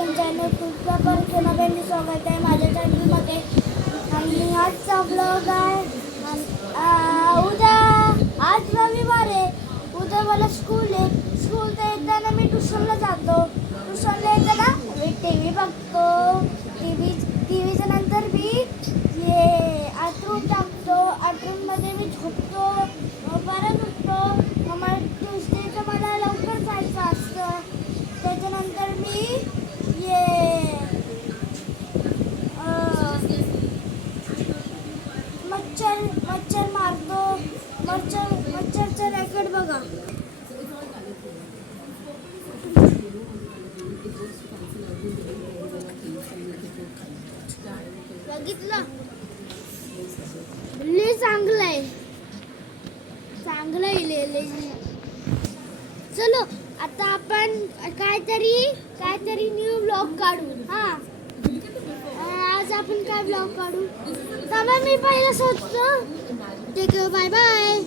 Indian channel तुमच्या परत नव्याने स्वागत आहे माझ्या चॅनलमध्ये. आणि आजचा ब्लॉग आहे उद्या. आज रविवार आहे, उद्या मला स्कूल आहे. स्कूलला येताना मी ट्युशनला जातो. ट्युशनला येताना मी टी व्ही बघतो. टी व्हीच्या नंतर मी आतरूम टाकतो. आतरूममध्ये मी झोपतो, परत उठतो. मला ट्युसडेचं मला लवकर जायचं असतं. त्याच्यानंतर मी मच्छर मारतो. मच्छरचं रॅकेट बघा. बघितलं, लय चांगलं आहे, चांगलं आहे. चलो आता आपण काहीतरी न्यू ब्लॉग काढू. आज आपण काय ब्लॉग काढू? तर मी पहिलं शोधतो. ठीक आहे, बाय बाय.